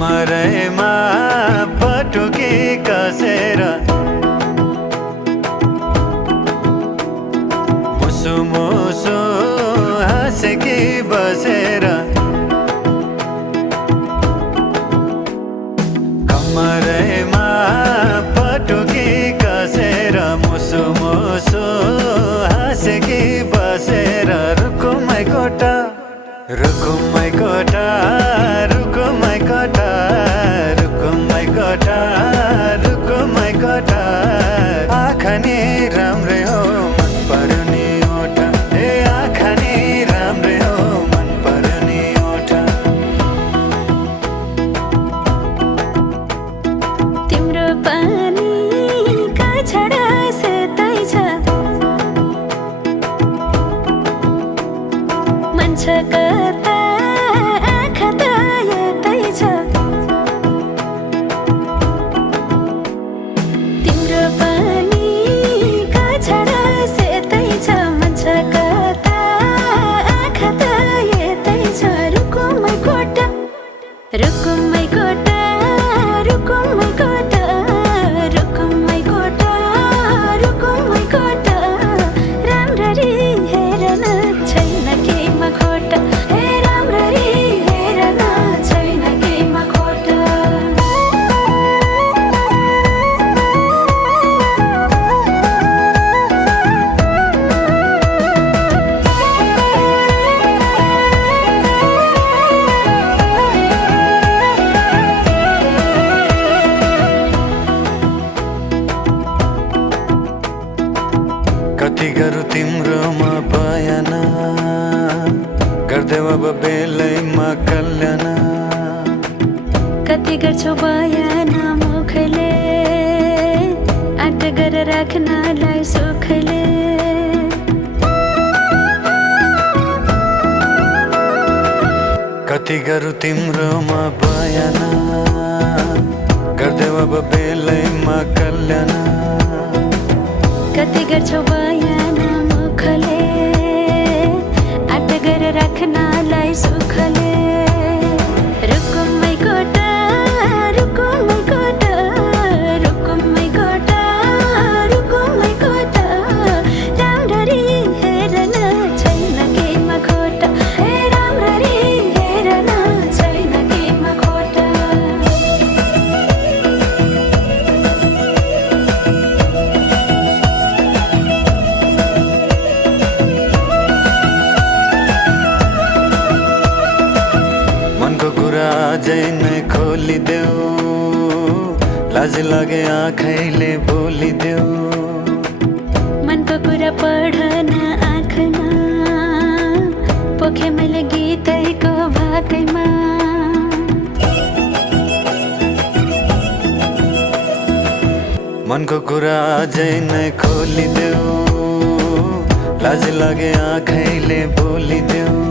कमरैमा पटुकी कसेर मुसु मुसु हाँसेकी बसेर कमरैमा पटुकी कसेर मुसु मुसु हाँसेकी बसेर रुकुमै कोटा रुकुमै कोटा रुकुमै कोटा रुकुमै कोटा रुकुमै कोटा आँखा नि राम्रै हो मन पर्ने ओठा ए आँखा नि राम्रै हो मन पर्ने ओठा तिम्रो पानीका छडा सेतै छ मन छ कता आँखा त यतै छ तिम्रो पानीका छडा सेतै छ मन छ कता आँखा त यतै छ रुकुमै कोटा रुकुमै कोटा रुकुमै कोटा रुकुमै कोटा रुकुमै कोटा राम्ररी हेर्न छैन केमा खोटा हे राम्ररी हेर्न छैन केमा खोटा कति गरौँ तिम्रोमा बयान गर्देऊ अब बेलैमा कल्याण कति गर्छौ बयान मुखले आँट गरेर राख्नलाई सुखले कति गरौँ तिम्रोमा बयान गर्देऊ अब बेलैमा कल्याण कति गर्छौ बयान मुखले आँट गरेर राख्नलाई सुखले रुकुमै कोटा रुकुमै कोटा रुकुमै कोटा रुकुमै कोटा राम्ररी हेर्न छैन केमा खोटा हे राम्ररी हेर्न छैन केमा खोटा मनको कुरा अझै नै खोलिदेऊ लाज लागे आँखैले बोलिदेऊ मनको कुरा पढ्न आँखमा पोखे मैले गीतैको भाकैमा मनको कुरा अझै नै खोलिदेऊ लाज लागे आँखैले बोलिदेऊ